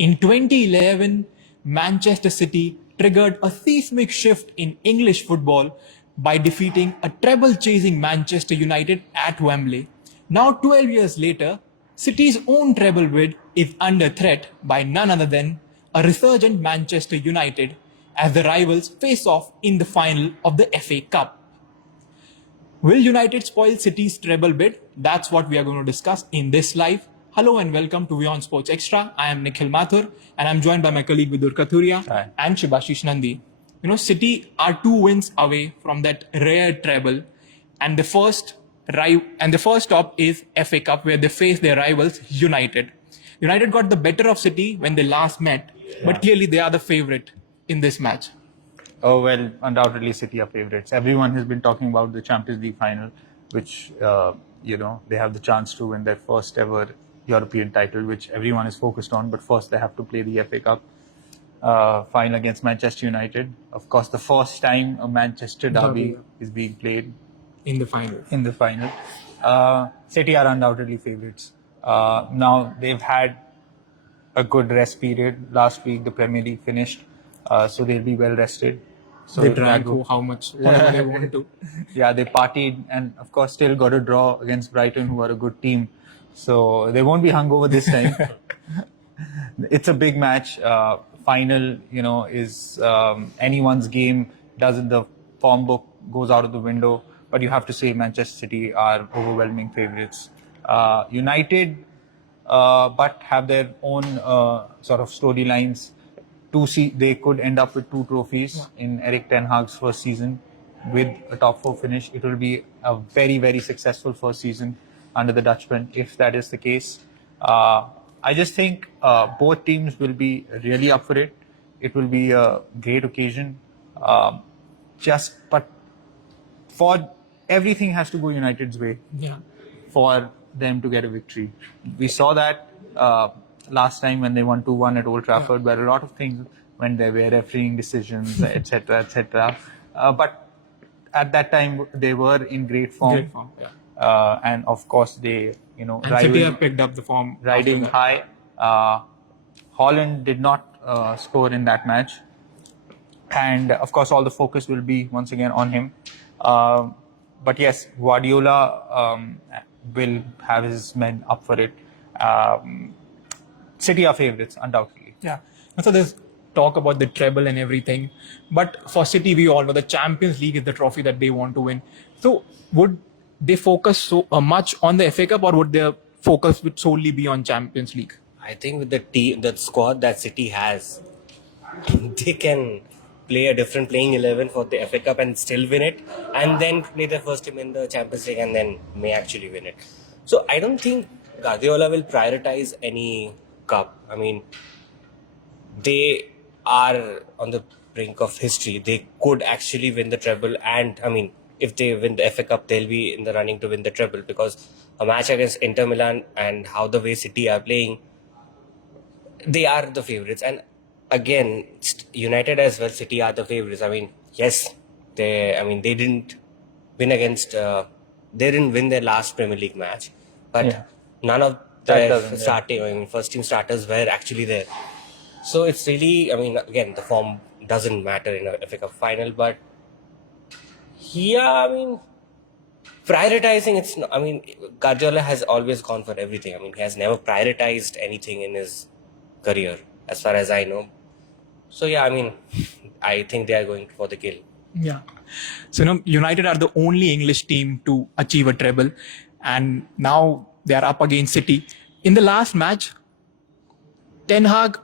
In 2011, Manchester City triggered a seismic shift in English football by defeating a treble-chasing Manchester United at Wembley. Now, 12 years later, City's own treble bid is under threat by none other than a resurgent Manchester United as the rivals face off in the final of the FA Cup. Will United spoil City's treble bid? That's what we are going to discuss in this live. Hello and welcome to WION Sports Extra. I am Nikhil Mathur and I'm joined by my colleague Vidur Kathuria and Shibashish Nandi. City are 2 wins away from that rare treble, and the first stop is FA Cup, where they face their rivals United. United got the better of City when they last met, but clearly they are the favourite in this match. Oh, well, undoubtedly City are favourites. Everyone has been talking about the Champions League final, which, they have the chance to win their first ever European title, which everyone is focused on. But first they have to play the FA Cup final against Manchester United. Of course, the first time a Manchester derby is being played in the final. City are undoubtedly favourites. Now, they've had a good rest period. Last week, the Premier League finished, so they'll be well rested. So they drank how much, whatever they want to. Yeah, they partied and, of course, still got a draw against Brighton, who are a good team. So they won't be hungover this time. It's a big match. Final, is anyone's game. The form book goes out of the window. But you have to say Manchester City are overwhelming favourites. United, but have their own sort of storylines. They could end up with 2 trophies in Erik ten Hag's first season with a top 4 finish. It will be a very, very successful first season under the Dutchman, if that is the case. I just think both teams will be really up for it. It will be a great occasion. But for everything has to go United's way for them to get a victory. We saw that last time when they won 2-1 at Old Trafford, where a lot of things when there were refereeing decisions, etc., etc. But at that time, they were in great form. And of course, they, City have picked up the form. Riding high. Holland did not score in that match. And of course, all the focus will be once again on him. But yes, Guardiola will have his men up for it. City are favourites, undoubtedly. Yeah. So there's talk about the treble and everything. But for City, we all know the Champions League is the trophy that they want to win. So would they focus so much on the FA Cup, or would their focus solely be on Champions League? I think with the squad that City has, they can play a different playing 11 for the FA Cup and still win it, and then play their first team in the Champions League and then may actually win it. So I don't think Guardiola will prioritize any cup. I mean, they are on the brink of history. They could actually win the treble, and I mean, if they win the FA Cup, they'll be in the running to win the treble, because a match against Inter Milan and how the way City are playing, they are the favourites. And again, United as well, City are the favourites. I mean, yes, they didn't win they didn't win their last Premier League match, but none of their first team starters were actually there. So it's really, again, the form doesn't matter in a FA Cup final, but prioritizing, it's not, Guardiola has always gone for everything. He has never prioritized anything in his career, as far as I know. So I think they are going for the kill. Yeah. So United are the only English team to achieve a treble, and now they are up against City. In the last match, Ten Hag,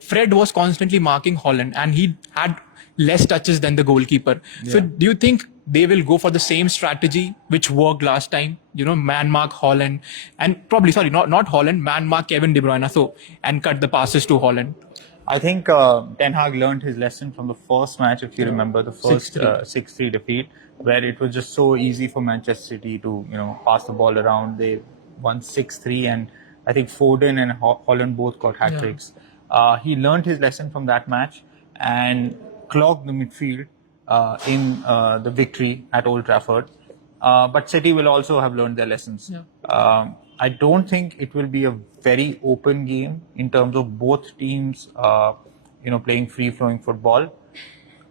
Fred was constantly marking Holland, and he had less touches than the goalkeeper. So do you think they will go for the same strategy which worked last time? Man mark Holland, and probably, not Holland, man mark Kevin De Bruyne, and cut the passes to Holland. I think Ten Hag learned his lesson from the first match, if you remember, the first 6-3 defeat, where it was just so easy for Manchester City to, pass the ball around. They won 6-3, and I think Foden and Holland both got hat-tricks. He learned his lesson from that match and clogged the midfield in the victory at Old Trafford. But City will also have learned their lessons. I don't think it will be a very open game in terms of both teams, playing free-flowing football.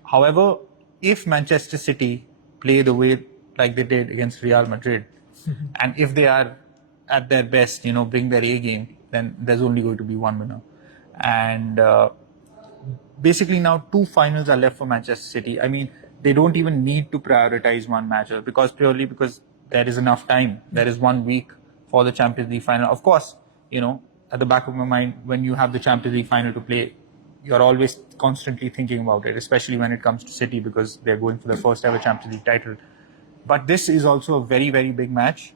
However, if Manchester City play the way like they did against Real Madrid, and if they are at their best, bring their A game, then there's only going to be one winner. And basically now two finals are left for Manchester City. I mean, they don't even need to prioritize one match because there is enough time. There is 1 week for the Champions League final. Of course, at the back of my mind, when you have the Champions League final to play, you're always constantly thinking about it, especially when it comes to City because they're going for their first ever Champions League title. But this is also a very, very big match.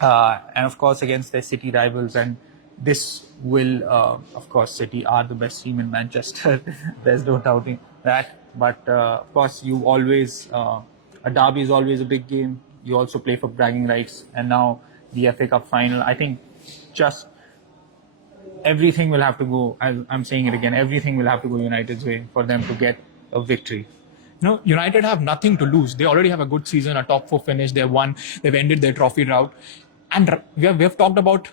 And of course, against their City rivals. And this will, of course, City are the best team in Manchester. There's no doubting that. But of course, a derby is always a big game. You also play for bragging rights. And now the FA Cup final, I think just everything will have to go, I'm saying it again, everything will have to go United's way for them to get a victory. United have nothing to lose. They already have a good season, a top 4 finish. They've won. They've ended their trophy route. And we have talked about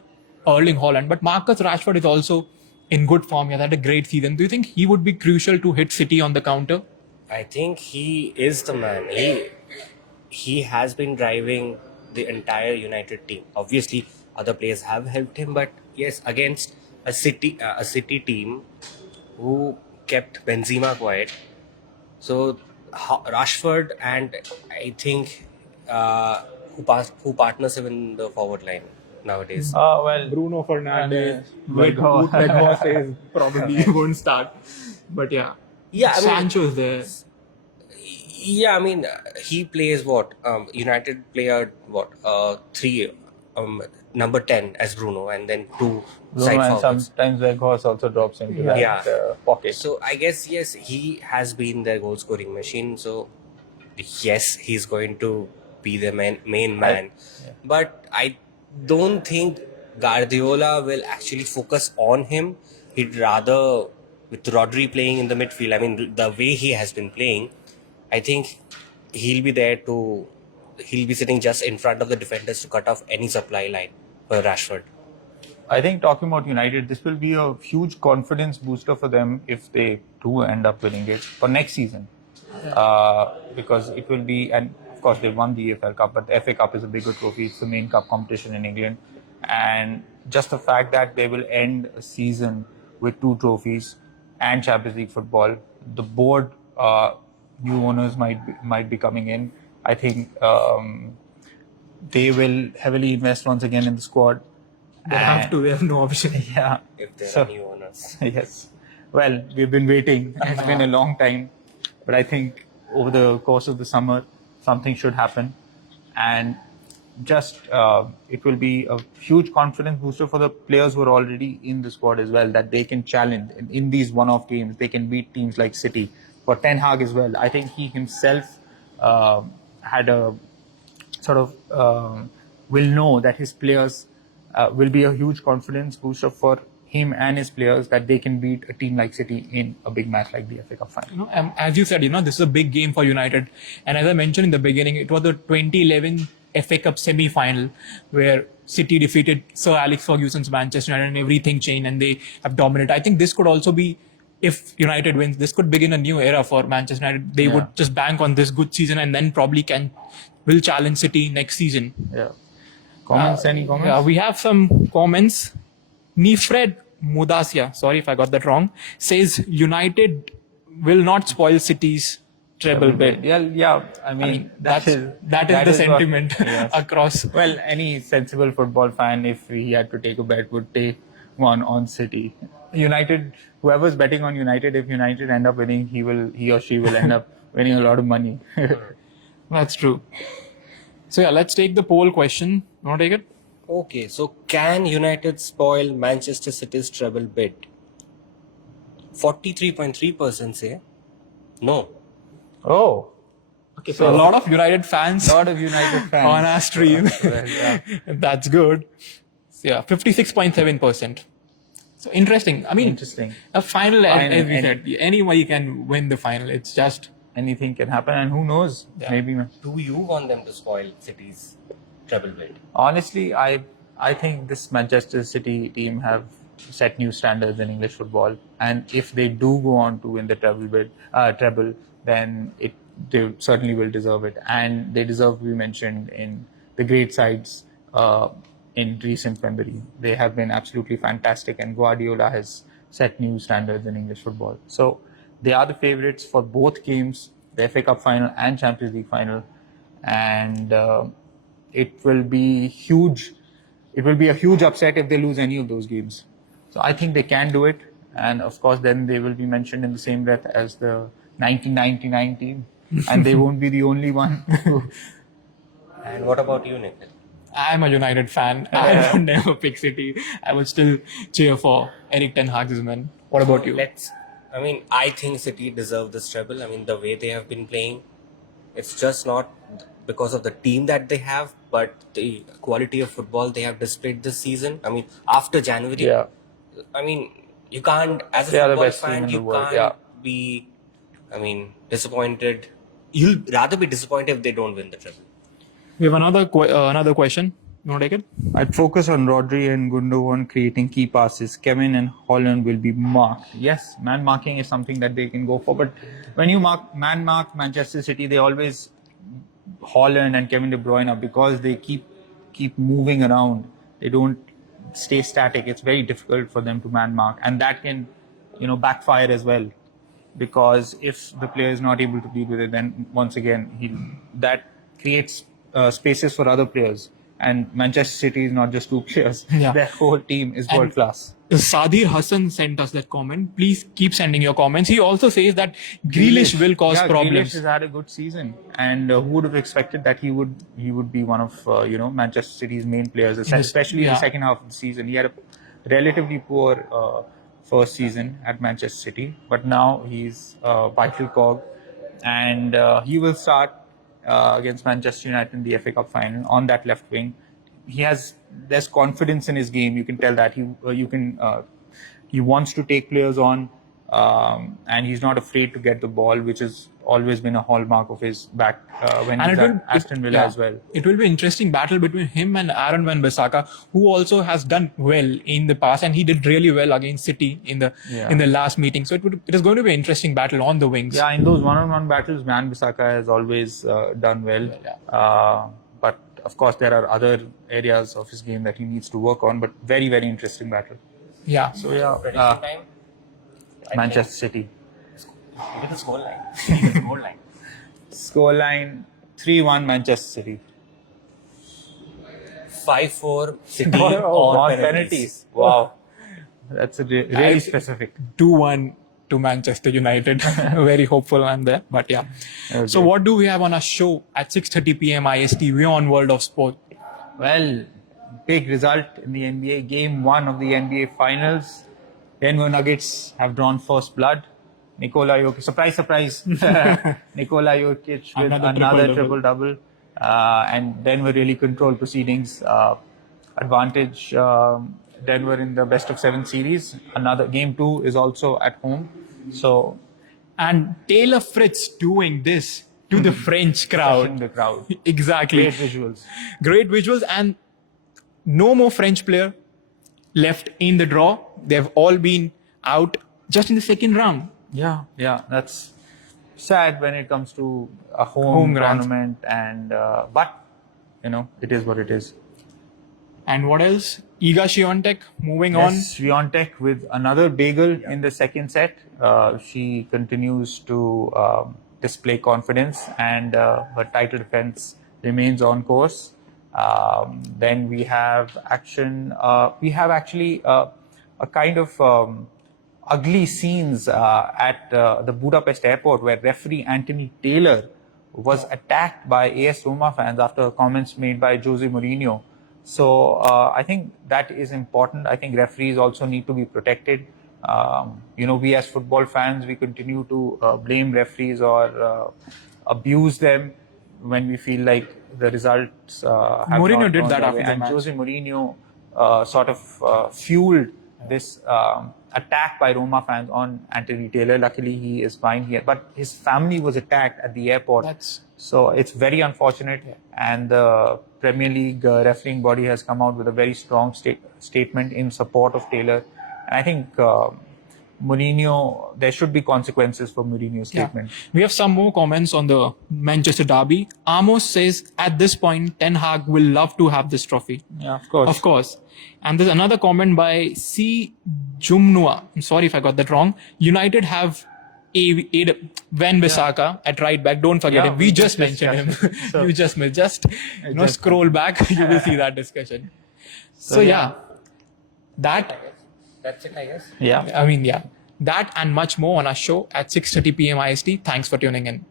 Erling Haaland, but Marcus Rashford is also in good form. He has had a great season. Do you think he would be crucial to hit City on the counter? I think he is the man. He has been driving the entire United team. Obviously, other players have helped him, but yes, against a City team who kept Benzema quiet. So Rashford and I think who partners him in the forward line nowadays. Bruno Fernandes. Weghorst says probably won't start. But yeah. Yeah, I mean, Sancho is there. Yeah, I mean, he plays what? United player what? 3, number 10 as Bruno, and then 2 side and forwards. sometimes Weghorst also drops into that pocket. So I guess yes, he has been their goal scoring machine. So yes, he's going to be the main man. But I don't think Guardiola will actually focus on him. He'd rather, with Rodri playing in the midfield, I mean, the way he has been playing, I think he'll be sitting just in front of the defenders to cut off any supply line for Rashford. I think talking about United, this will be a huge confidence booster for them if they do end up winning it for next season. Because it will be, and of course they won the EFL Cup, but the FA Cup is a bigger trophy. It's the main cup competition in England. And just the fact that they will end a season with 2 trophies and Champions League football, the board, new owners might be coming in. I think they will heavily invest once again in the squad. They have to. They have no option. Yeah. If there are new owners. Yes. Well, we've been waiting. It's been a long time. But I think over the course of the summer, something should happen. And just it will be a huge confidence booster for the players who are already in the squad as well, that they can challenge in these one-off games. They can beat teams like City. For Ten Hag as well, I think he himself had a sort of will know that his players will be a huge confidence booster for him and his players, that they can beat a team like City in a big match like the FA Cup final. As you said, this is a big game for United. And as I mentioned in the beginning, it was the 2011 FA Cup semi-final where City defeated Sir Alex Ferguson's Manchester United and everything changed and they have dominated. I think this could also be, if United wins, this could begin a new era for Manchester United. They would just bank on this good season and then probably will challenge City next season. Yeah. Comments? Any comments? Yeah, we have some comments. Nifred Mudasia, sorry if I got that wrong, says United will not spoil City's treble bid. Yeah. I mean, that is the sentiment across. Well, any sensible football fan, if he had to take a bet, would take one on City. United, whoever's betting on United, if United end up winning, he or she will end up winning a lot of money. That's true. So yeah, let's take the poll question. You want to take it? Okay, so can United spoil Manchester City's treble bid? 43.3% say no. Oh. Okay, so a lot of United fans. On our stream. That's good. So yeah, 56.7%. So interesting. I mean, a final, as we said, anybody can win the final. It's just anything can happen, and who knows? Yeah. Maybe. Do you want them to spoil City's treble bid? Honestly, I I think this Manchester City team have set new standards in English football, and if they do go on to win the treble, then they certainly will deserve it, and they deserve to be mentioned in the great sides in recent memory. They have been absolutely fantastic, and Guardiola has set new standards in English football. So they are the favourites for both games, the FA Cup final and Champions League final, and it will be huge. It will be a huge upset if they lose any of those games. So I think they can do it, and of course then they will be mentioned in the same breath as the 1999 team, and they won't be the only one. And what about you, Nikhil? I'm a United fan. I would never pick City. I would still cheer for Eric Ten Hag's men. What about you? I think City deserve this treble. I mean, the way they have been playing, it's just not because of the team that they have, but the quality of football they have displayed this season. I mean, after January, Yeah. I mean, you can't, as a They are the football best team fan, in the you world, can't yeah. be, disappointed. You'll rather be disappointed if they don't win the treble. We have another question. You want to take it? I'd focus on Rodri and Gundogan creating key passes. Kevin and Holland will be marked. Yes, man marking is something that they can go for. But when you mark Manchester City, they always Holland and Kevin De Bruyne, because they keep moving around. They don't stay static. It's very difficult for them to man mark, and that can backfire as well. Because if the player is not able to deal with it, then once again that creates spaces for other players. And Manchester City is not just two players; Yeah. their whole team is world class. Sadir Hassan sent us that comment. Please keep sending your comments. He also says that Grealish will cause problems. Grealish has had a good season, and who would have expected that he would be one of Manchester City's main players, especially in the second half of the season. He had a relatively poor first season at Manchester City, but now he's a vital cog, and he will start against Manchester United in the FA Cup final on that left wing. There's confidence in his game. You can tell that he wants to take players on, and he's not afraid to get the ball, which has always been a hallmark of his back when he's at Aston Villa as well. It will be an interesting battle between him and Aaron Wan-Bissaka, who also has done well in the past, and he did really well against City in the last meeting. So it is going to be an interesting battle on the wings. Yeah, in those one-on-one battles, Wan-Bissaka has always done well. But of course, there are other areas of his game that he needs to work on. But very, very interesting battle. Yeah. So Prediction time? Manchester City. Give the scoreline. Scoreline 3-1 Manchester City. 5-4 City on penalties. Wow. That's really specific. 2-1 to Manchester United. Very hopeful I'm there. But yeah. Okay. So what do we have on our show at 6:30 p.m. IST? We're on World of Sport. Well, big result in the NBA. Game 1 of the NBA Finals. Denver Nuggets have drawn first blood. Nikola Jokic, surprise, Nikola Jokic with another triple-double. And Denver really controlled proceedings. Advantage Denver in the best-of-7 series. Another Game 2 is also at home. So, And Taylor Fritz doing this to the French crowd. crushing the crowd. Exactly. Great visuals. Great visuals, and no more French player left in the draw. They've all been out just in the second round. Yeah, that's sad when it comes to a home ground. tournament, and but it is what it is. And what else? Iga Swiatek moving on. Yes, Swiatek with another bagel in the second set. She continues to display confidence, and her title defense remains on course. Then we have action. We have actually a kind of ugly scenes at the Budapest airport, where referee Anthony Taylor was attacked by AS Roma fans after comments made by Jose Mourinho. So I think that is important. I think referees also need to be protected. We as football fans, we continue to blame referees or abuse them when we feel like the results have Mourinho not did gone that their after way. the And match. Jose Mourinho sort of fueled this attack by Roma fans on Anthony Taylor. Luckily, he is fine here, but his family was attacked at the airport. So it's very unfortunate. And the Premier League refereeing body has come out with a very strong statement in support of Taylor. And I think Mourinho, there should be consequences for Mourinho's statement. We have some more comments on the Manchester derby. Amos says, at this point, Ten Hag will love to have this trophy. Yeah, of course. Of course. And there's another comment by C. Jumnua. I'm sorry if I got that wrong. United have Van Bissaka at right back. Don't forget him. We just mentioned him. So, You just scroll back. You will see that discussion. So That's it, I guess. Yeah. I mean, that and much more on our show at 6:30 p.m. IST. Thanks for tuning in.